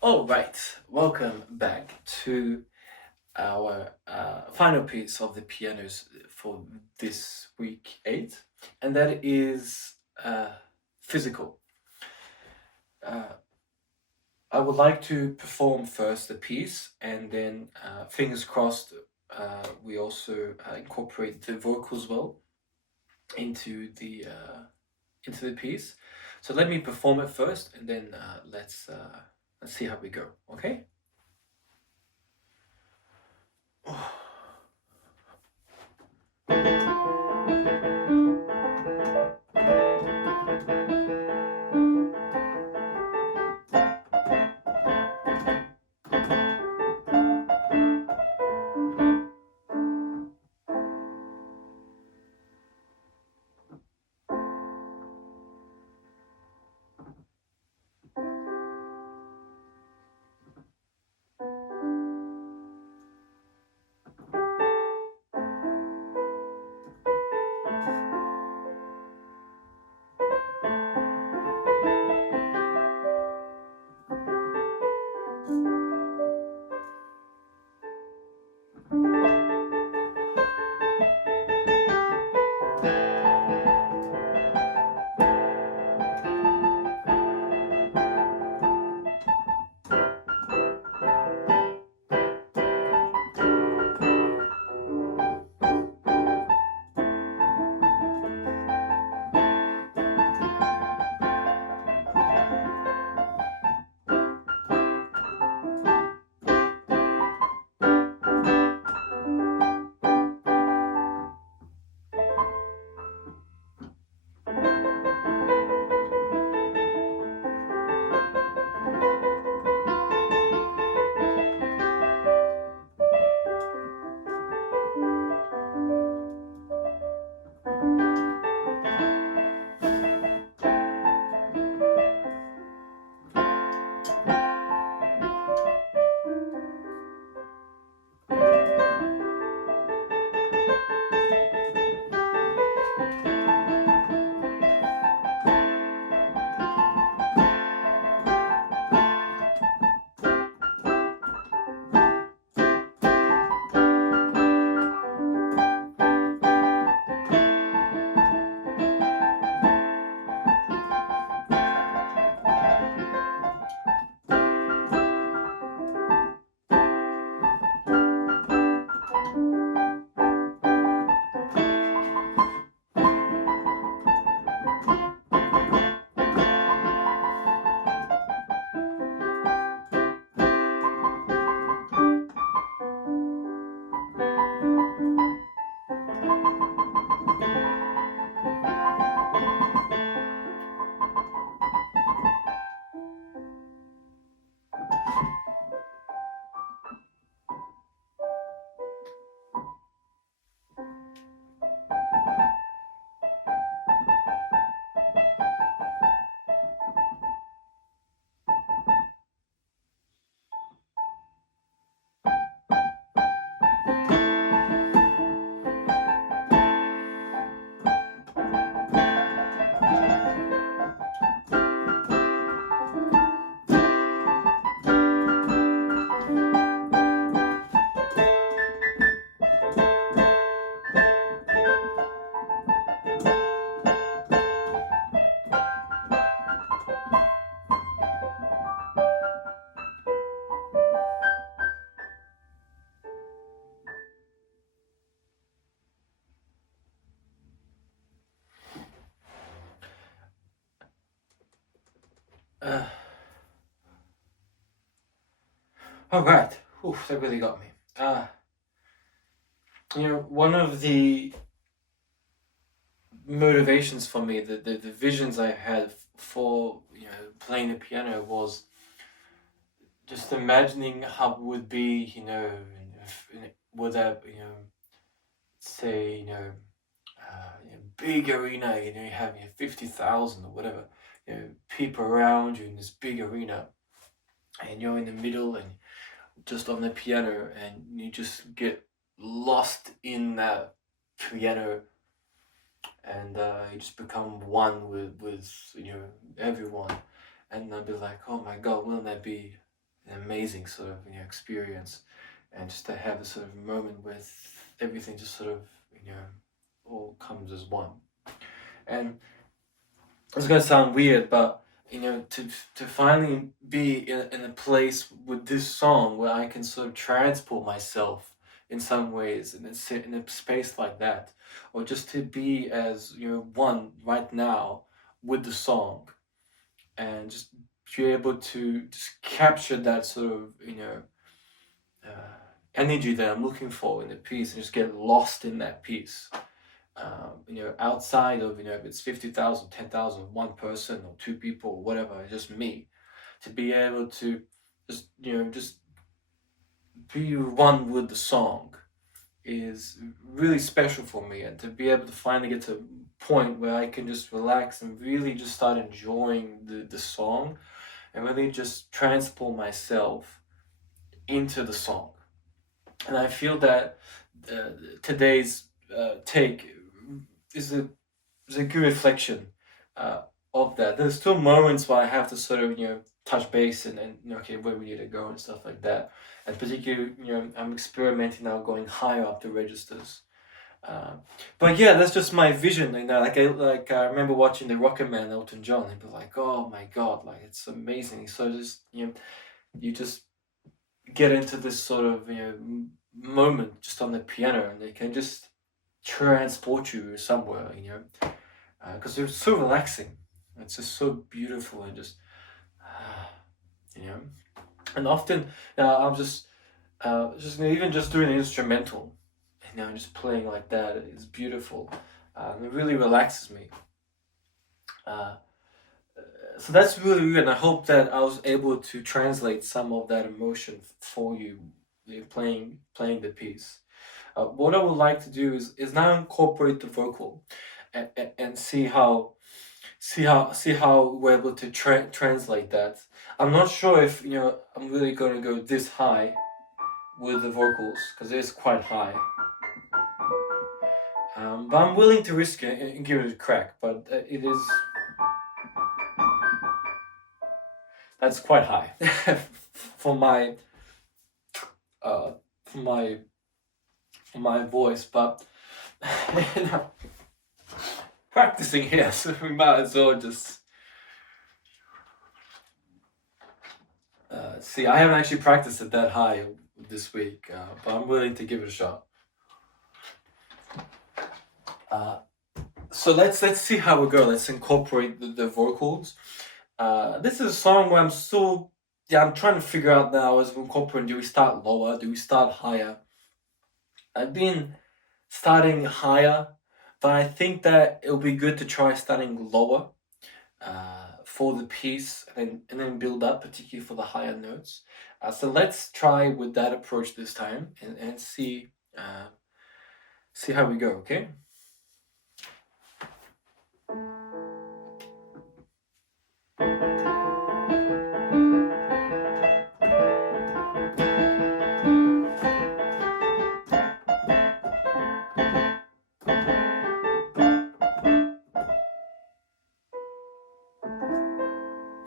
All right, welcome back to our final piece of the pianos for this week 8, and that is physical. Uh, I would like to perform first the piece, and then fingers crossed, we also incorporate the vocals well into the piece. So let me perform it first, and then let's see how we go. Okay. Uh, all right. Oof, that really got me. One of the motivations for me, the visions I had for playing the piano was just imagining how it would be, with that, say, big arena, you have 50,000 or whatever, people around you in this big arena, and you're in the middle and just on the piano, and you just get lost in that piano, and you just become one with everyone, and I'd be like, oh my god, wouldn't that be an amazing sort of experience, and just to have this sort of moment with everything just sort of all comes as one. And it's gonna sound weird, but to finally be in a place with this song where I can sort of transport myself in some ways in a space like that, or just to be as one right now with the song, and just be able to just capture that sort of uh, energy that I'm looking for in the piece, and just get lost in that piece. Outside of if it's 50,000, 10,000, one person or two people or whatever, just me, to be able to just be one with the song is really special for me, and to be able to finally get to a point where I can just relax and really just start enjoying the song, and really just transport myself into the song. And I feel that today's take is a good reflection of that. There's still moments where I have to sort of touch base and okay, where we need to go and stuff like that. And particularly I'm experimenting now, going higher up the registers. But yeah, that's just my vision. I remember watching the Rocket Man, Elton John, and be like, oh my god, like it's amazing. So just you just get into this sort of moment just on the piano, and they can just transport you somewhere, because it's so relaxing. It's just so beautiful, and just you know. And often I'm just even just doing an instrumental, just playing like that is beautiful. It really relaxes me. So that's really good, and I hope that I was able to translate some of that emotion for you, playing the piece. What I would like to do is now incorporate the vocal, and see how we're able to translate that. I'm not sure if I'm really going to go this high with the vocals, because it is quite high. But I'm willing to risk it and give it a crack. But it is that's quite high for my for my voice, but practicing here, so we might as well just see. I haven't actually practiced it that high this week, but I'm willing to give it a shot. So let's see how we go. Let's incorporate the vocals. This is a song where I'm trying to figure out now as we incorporate. Do we start lower? Do we start higher? I've been starting higher, but I think that it'll be good to try starting lower for the piece, and then build up, particularly for the higher notes. So let's try with that approach this time, and see how we go. Okay.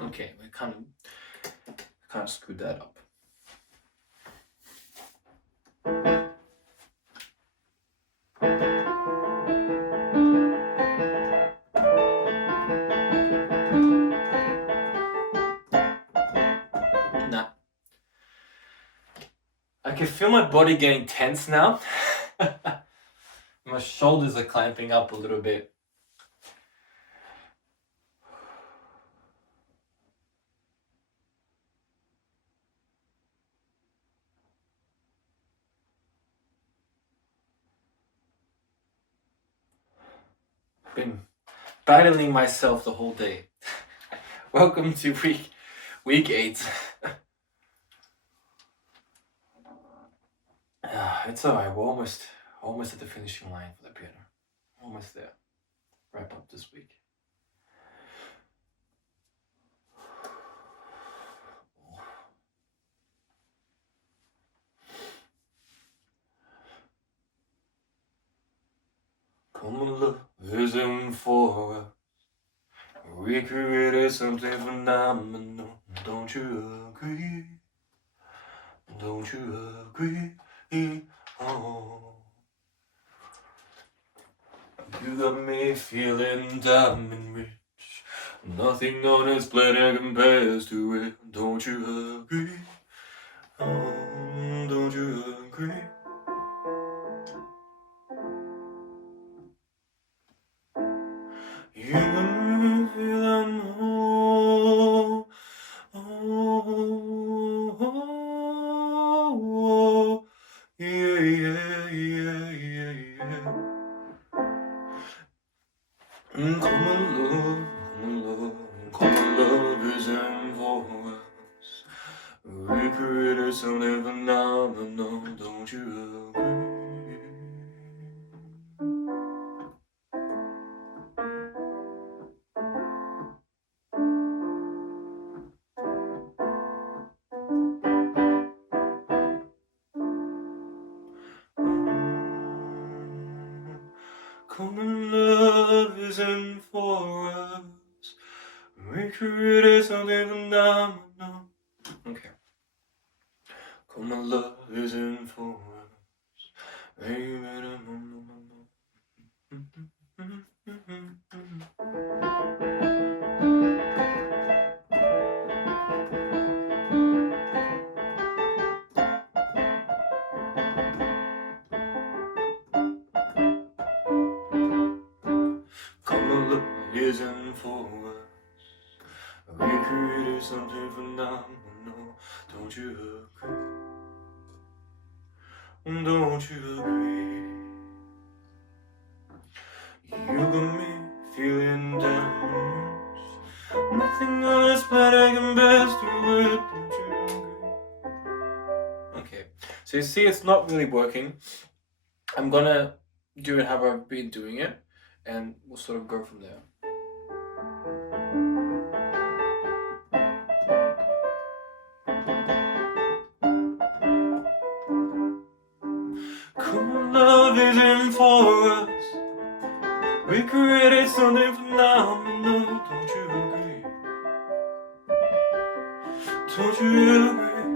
Okay, we kind of screwed that up. Nah. I can feel my body getting tense now. My shoulders are clamping up a little bit. Been battling myself the whole day. Welcome to week 8. It's alright. We're almost at the finishing line for the piano. Almost there. Wrap up this week. Come listen for us. We created something phenomenal. Don't you agree? Don't you agree? Oh, you got me feeling diamond rich. Nothing on this planet compares to it. Don't you agree? Oh, don't you agree? You got me feeling yeah, yeah, yeah, yeah, yeah. Common love isn't for us. We created something phenomenal, don't you agree? Common love isn't for us. We created something phenomenal. Okay. Common love isn't for us. Common love isn't for us. We created something phenomenal. Don't you agree? Don't you agree? You got me feeling damaged. Nothing on this planet can best do it. Don't you agree? Okay, so you see, it's not really working. I'm gonna do it how I've been doing it, and we'll sort of go from there. Cool love isn't for us. We created something phenomenal. Don't you agree? Don't you agree?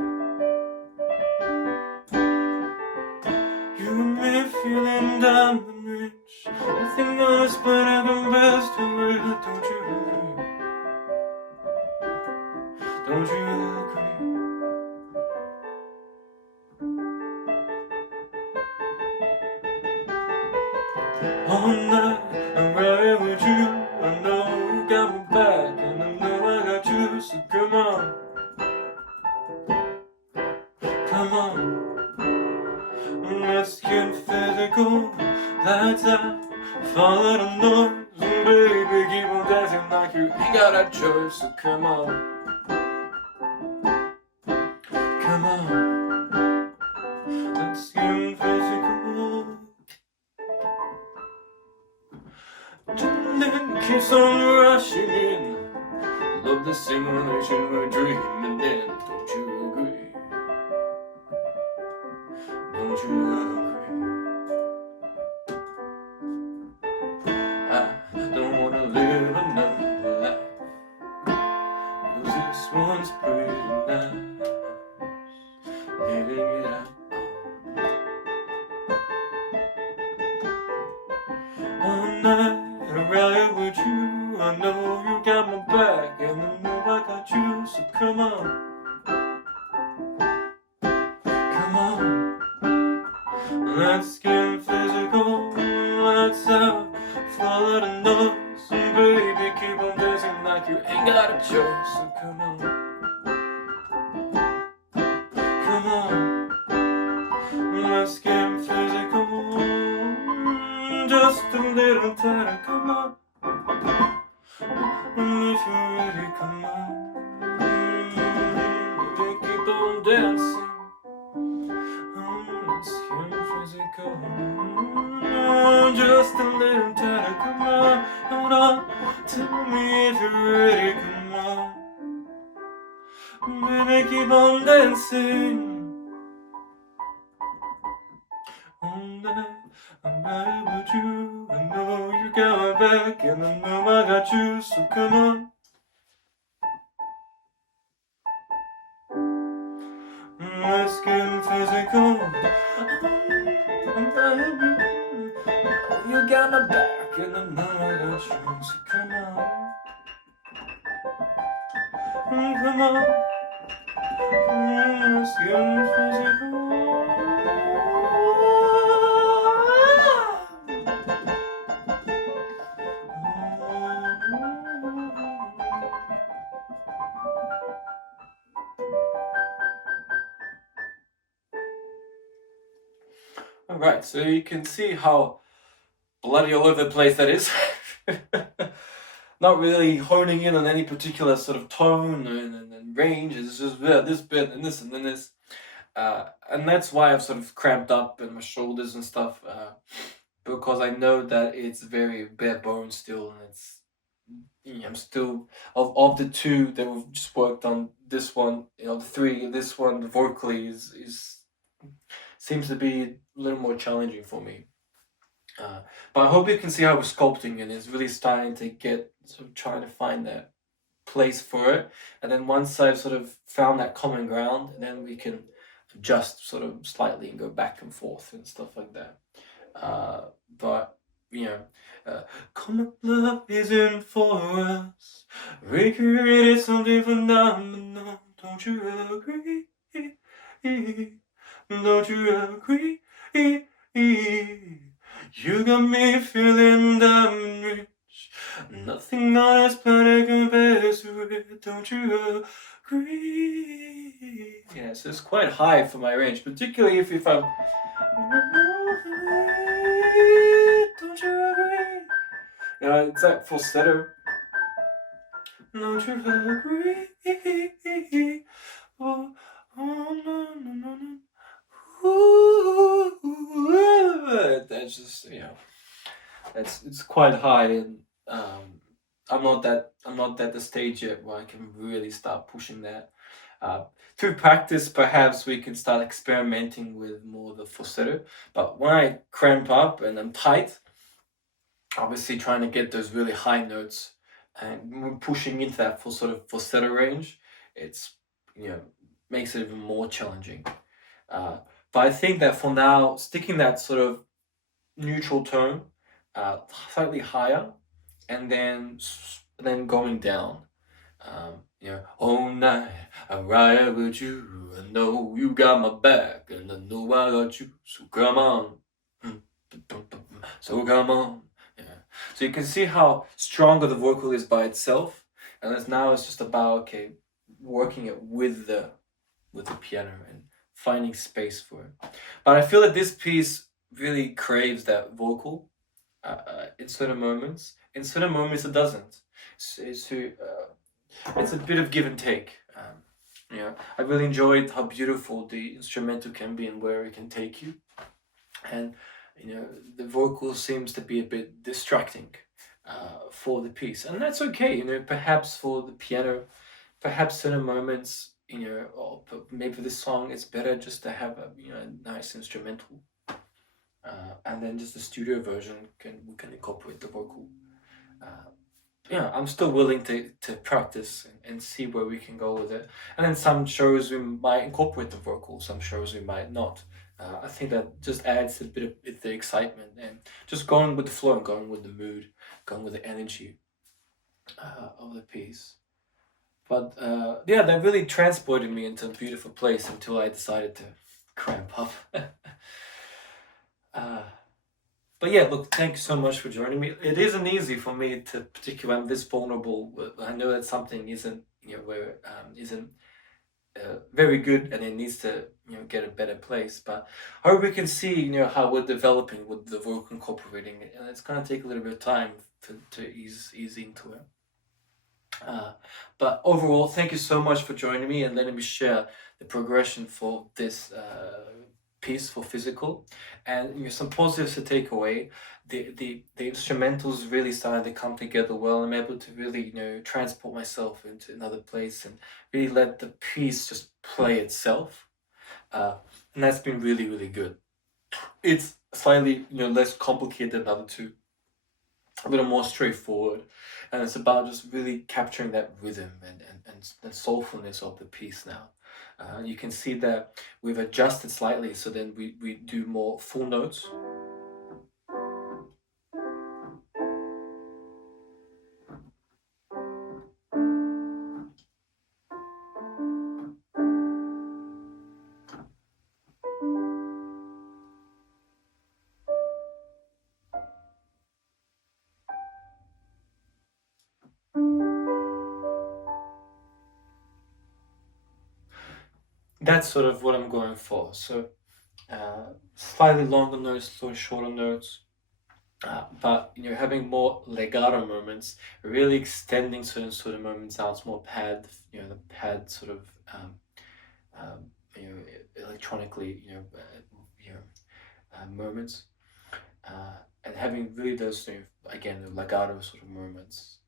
You and me feeling diamond rich. Nothing on this planet can best do it. Don't you agree? Don't you agree? All night I'm riding with you. I know you got my back, and I know I got you. So come on, come on. Let's get physical. Lights out, follow the noise, and baby keep on dancing like you ain't got a choice. So come on, come on. Let's get physical. Adrenaline keeps on rushing in. Love the simulation we're dreaming in. Don't you agree? Don't you agree? I don't wanna live another life, 'cause this one's pretty nice. Living it out. All night I ride with you. I know you got my back, and I know I got you. So come on, come on. Let's get physical. Lights out, follow the noise, and baby keep on dancing like you ain't got a choice. So come on, come on. Let's get physical. Just a little tighter, come on. If you're ready, come on. You keep on dancing. Let's get physical. Just a little tighter, come on. Hold on, tell me if you're ready, come on. Baby, keep on dancing. All night I'm riding with you. I know you got my back, and I know I got you. So come on. Let's getting physical. You got my back and I know I got you, so come on. Come on. It's getting physical. Alright, so you can see how bloody all over the place that is. Not really honing in on any particular sort of tone and range. It's just this bit and this and then this. And that's why I've sort of cramped up in my shoulders and stuff. Because I know that it's very bare bones still, and it's I'm still of the two that we've just worked on. This one, the three, this one vocally is seems to be a little more challenging for me. But I hope you can see how we're sculpting, and it's really starting to get sort of trying to find that place for it. And then once I've sort of found that common ground, then we can adjust sort of slightly and go back and forth and stuff like that. But common love isn't for us. We created something phenomenal. Don't you agree? Don't you agree? You got me feeling damn rich. Nothing on this planet compares to it. Don't you agree? Yeah, so it's quite high for my range, particularly if I'm. Don't you agree? It's that falsetto. Don't you agree? Oh, no. That's just it's quite high, and I'm not at the stage yet where I can really start pushing that. Through practice, perhaps we can start experimenting with more of the falsetto. But when I cramp up and I'm tight, obviously trying to get those really high notes and pushing into that full sort of falsetto range, it's makes it even more challenging. But I think that for now, sticking that sort of neutral tone, slightly higher, and then going down. All night I ride with you. I know you got my back, and I know I got you. So come on, so come on. Yeah. So you can see how stronger the vocal is by itself, and now it's just about working it with the piano and finding space for it. But I feel that this piece really craves that vocal in certain moments. In certain moments, it doesn't. It's a bit of give and take. I really enjoyed how beautiful the instrumental can be and where it can take you. And the vocal seems to be a bit distracting for the piece, and that's okay. Perhaps for the piano, perhaps certain moments, or maybe this song is better just to have a nice instrumental, and then just the studio version we can incorporate the vocal. I'm still willing to practice and see where we can go with it. And then some shows we might incorporate the vocal, some shows we might not. I think that just adds a bit of the excitement and just going with the flow and going with the mood, going with the energy of the piece. But that really transported me into a beautiful place until I decided to cramp up. But yeah, look, thank you so much for joining me. It isn't easy for me to, particularly I'm this vulnerable. I know that something isn't, isn't very good, and it needs to, get a better place. But I hope we can see, how we're developing with the vocal incorporating it, and it's gonna take a little bit of time to ease into it. But overall, thank you so much for joining me and letting me share the progression for this piece for physical, and some positives to take away. The instrumentals really started to come together well. I'm able to really transport myself into another place and really let the piece just play itself, and that's been really, really good. It's slightly less complicated than the other two, a little more straightforward, and it's about just really capturing that rhythm and soulfulness of the piece now. You can see that we've adjusted slightly, so then we do more full notes. That's sort of what I'm going for. So slightly longer notes, slightly shorter notes, but having more legato moments, really extending certain sort of moments out. It's more pad, the pad sort of um, electronically, moments, and having really those again the legato sort of moments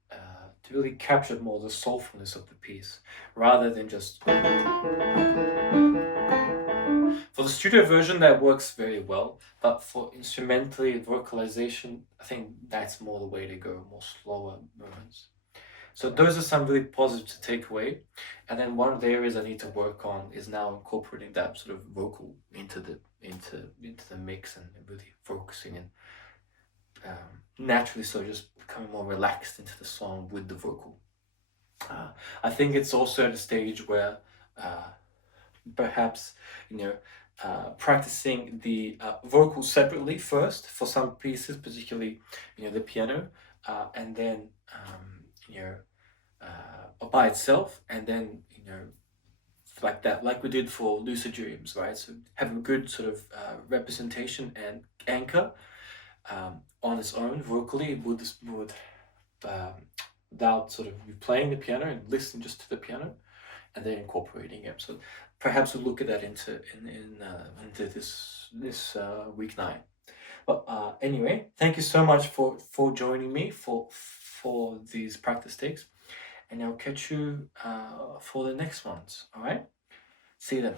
to really capture more the soulfulness of the piece, rather than just. For the studio version, that works very well, but for instrumentally and vocalization, I think that's more the way to go, more slower moments. So those are some really positive to take away. And then one of the areas I need to work on is now incorporating that sort of vocal into the mix, and really focusing and naturally so just becoming more relaxed into the song with the vocal. I think it's also at a stage where perhaps practicing the vocals separately first for some pieces, particularly the piano, and then by itself, and then like that, like we did for Lucid Dreams, right? So having a good sort of representation and anchor on its own vocally would without sort of playing the piano and listening just to the piano, and then incorporating it. So perhaps we'll look at that into this weeknight. But anyway, thank you so much for joining me for these practice takes, and I'll catch you for the next ones. All right, see you then.